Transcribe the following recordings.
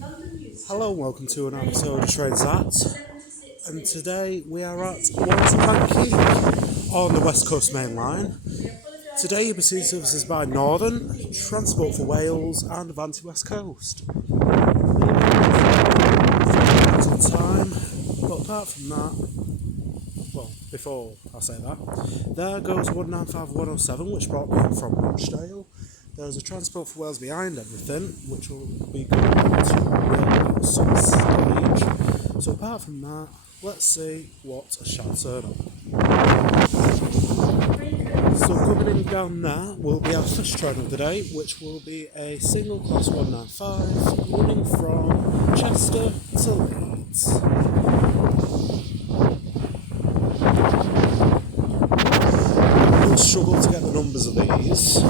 Hello and welcome to an episode of Trains At, and today we are at Warrington and Quay on the West Coast Main Line. Today you'll be seeing services by Northern, Transport for Wales and Avanti West Coast. Time, but apart from that, well, before I say that, there goes 195-107, which brought me in from Rochdale. There's a Transport for Wales behind everything, which will be going to Rail at some stage. So apart from that, let's see what a shall turn up. So coming in down there will be our first train of the day, which will be a single class 195 running from Chester to Leeds. We'll struggle to get the numbers of these.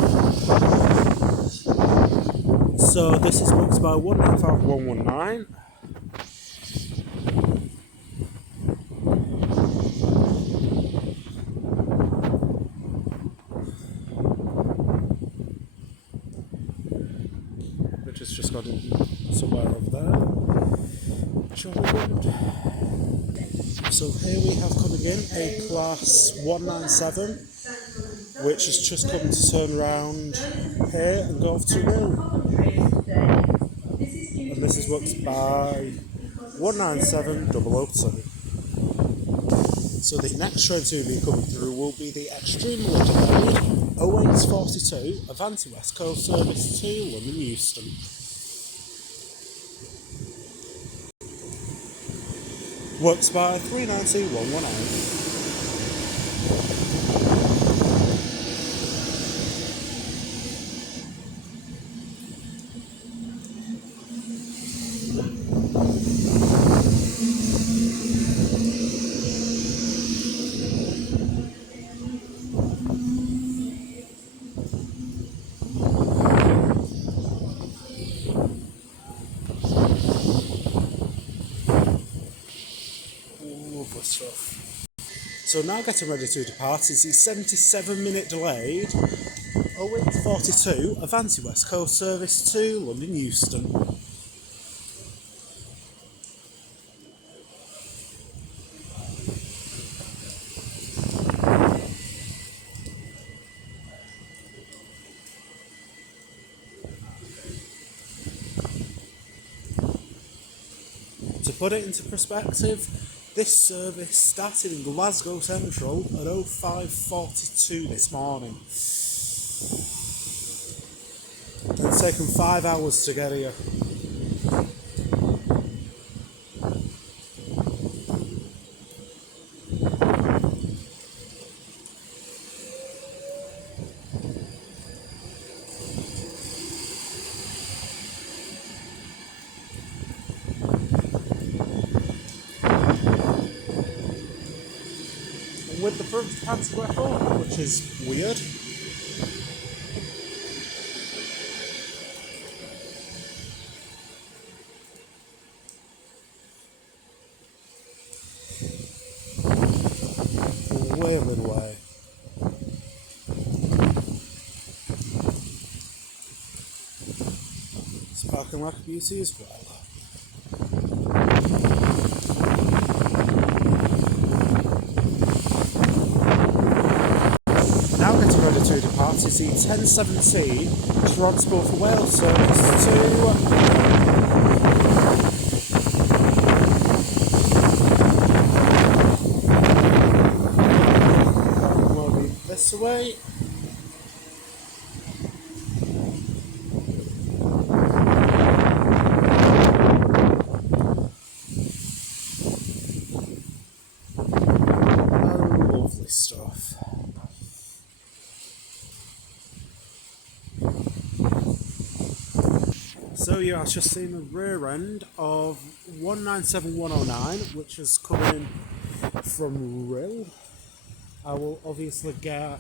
So this is booked by 195-119. Which has just got in somewhere over there. Jolly good. So here we have coming in a class 197, which has just come to turn around here and go off to Rail. And this is booked by 197-002. So the next train to be coming through will be the extremely delayed 0842 Avanti West Coast service to London Euston. Works by 390-118. Lovely stuff. So now getting ready to depart is the 77-minute delayed 0842 Avanti West Coast service to London Euston. To put it into perspective, this service started in Glasgow Central at 0542 this morning. It's taken 5 hours to get here. With the front pants record, which is weird. Wailing away. Sparkling like a beauty as well. Now getting ready to depart is the 1017 Transport for Wales service to we'll be this way. Lovely stuff. So you have just seen the rear end of 197-109, which is coming from Rail. I will obviously get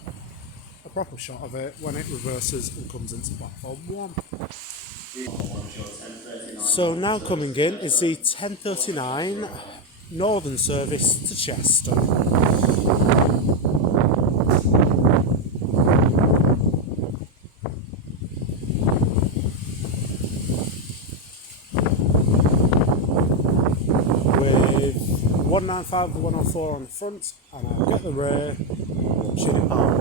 a proper shot of it when it reverses and comes into platform 1. So now coming in is the 1039 Northern service to Chester. 195 104 on the front, and I'll get the rear once you depart.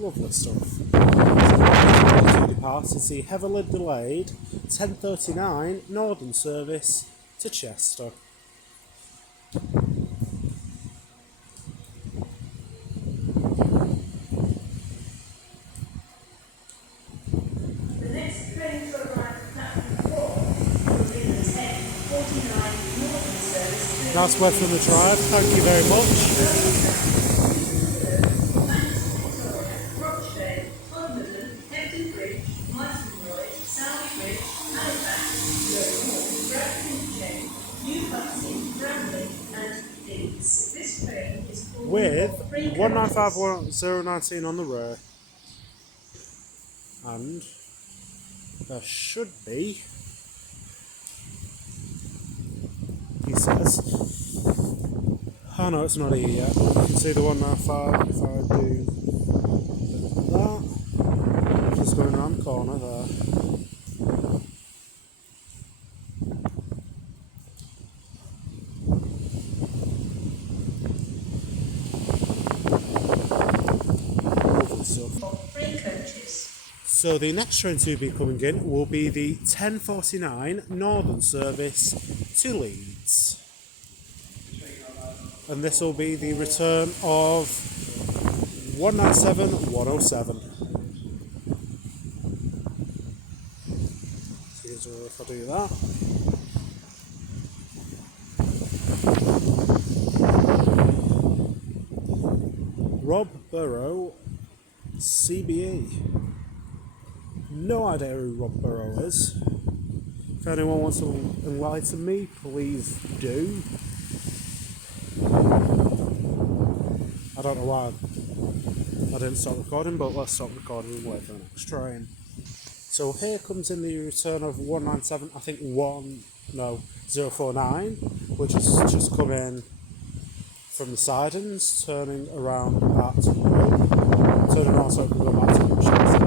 Lovely stuff. So, to depart is the heavily delayed 10:39 Northern service to Chester. Nice way from the drive, thank you very much. With 1951019 on the rear, and there should be, he says, oh no, it's not here yet. You can see the 195 if I do that, just going around the corner there. So the next train to be coming in will be the 10:49 Northern service to Leeds. And this will be the return of 197 107. Here's if I do that. Rob Burrow, CBE. No idea who Rob Burrow is. If anyone wants to enlighten me, please do. I don't know why I didn't stop recording, but let's stop recording and wait for the next train. So here comes in the return of 197, I think 049, which has just come in from the sidings, turning around at Will. Turning around so it can go back to Chelsea.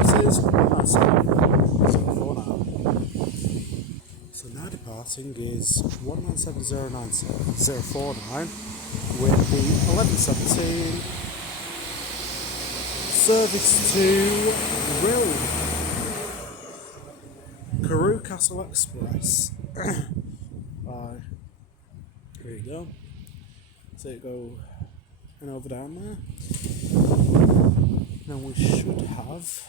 This is 197 049. So now departing is 197 049 with the 1117 service to Rill. Carew Castle Express. Right. Here you go. So it go and over down there. Now we should have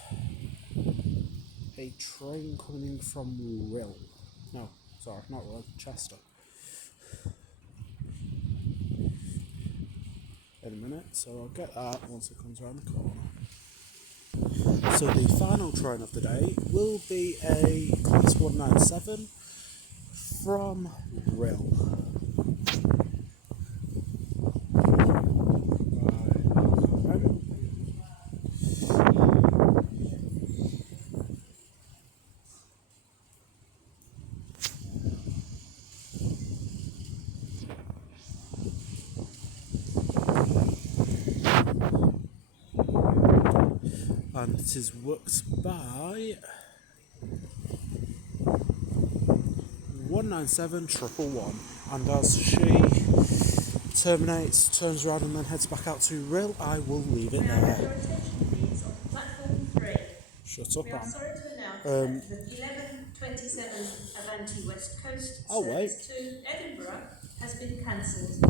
a train coming in from Rill. No, sorry, not Rill, Chester. In a minute, so I'll get that once it comes around the corner. So the final train of the day will be a Class 197 from Rill. And it is worked by 197 111. And as she terminates, turns around and then heads back out to Rill, I will leave it there. Shut up, Anne. The 11:27 Avanti West Coast service to Edinburgh has been cancelled. This is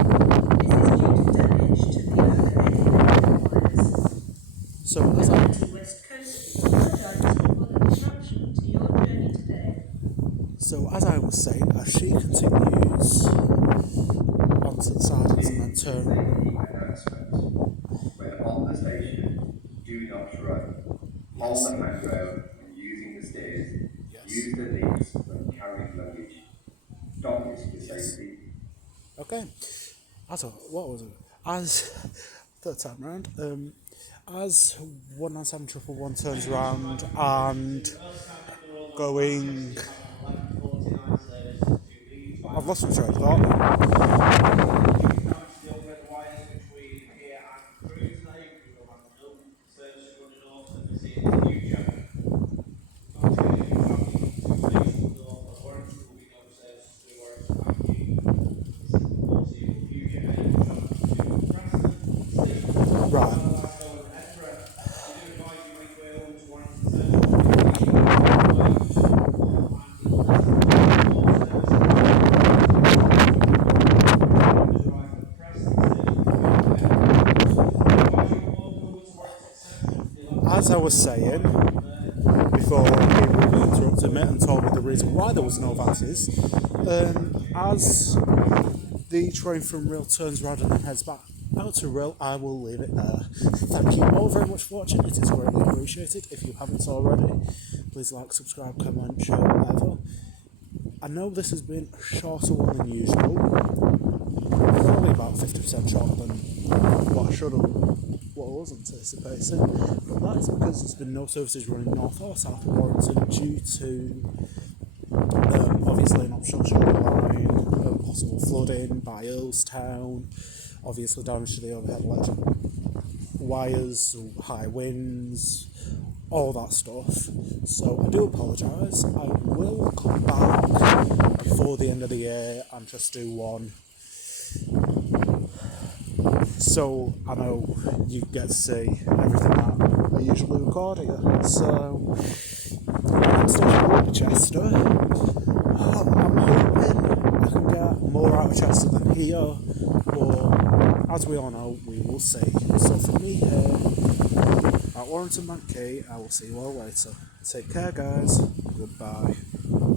due to damage to the overhead wires. So as Avanti West Coast apologises for the disruption to your journey today. So as I was saying, as she continues onto the sidings and then turn. When on the station, do not run. Hold the handrail when using the stairs. Yes. Use the lifts when carrying luggage. Stop this for safety. Okay. What was it? As third time round, as 197 111 turns around and going. I've lost my train of thought. as I was saying, before people interrupted me and told me the reason why there was no Vasses, as the train from Rail turns around and then heads back out to Rail, I will leave it there. Thank you all very much for watching. It is greatly appreciated. If you haven't already, please like, subscribe, comment, share, whatever. I know this has been a shorter one than usual. Probably about 50% shorter than what I should have, what I was anticipating. But that's because there's been no services running north or south of Warrington due to obviously an optional shoulder line, possible flooding by Earlstown, obviously damage to the overhead electric wires, high winds, all that stuff. So I do apologise. I will come back before the end of the year and just do one, so I know you get to see everything that I usually record here. So next station will be Chester. I'm hoping I can get more out of Chester than here, but as we all know, we will see. So for me here at Warrington Quay, I will see you all later. Take care, guys. Goodbye.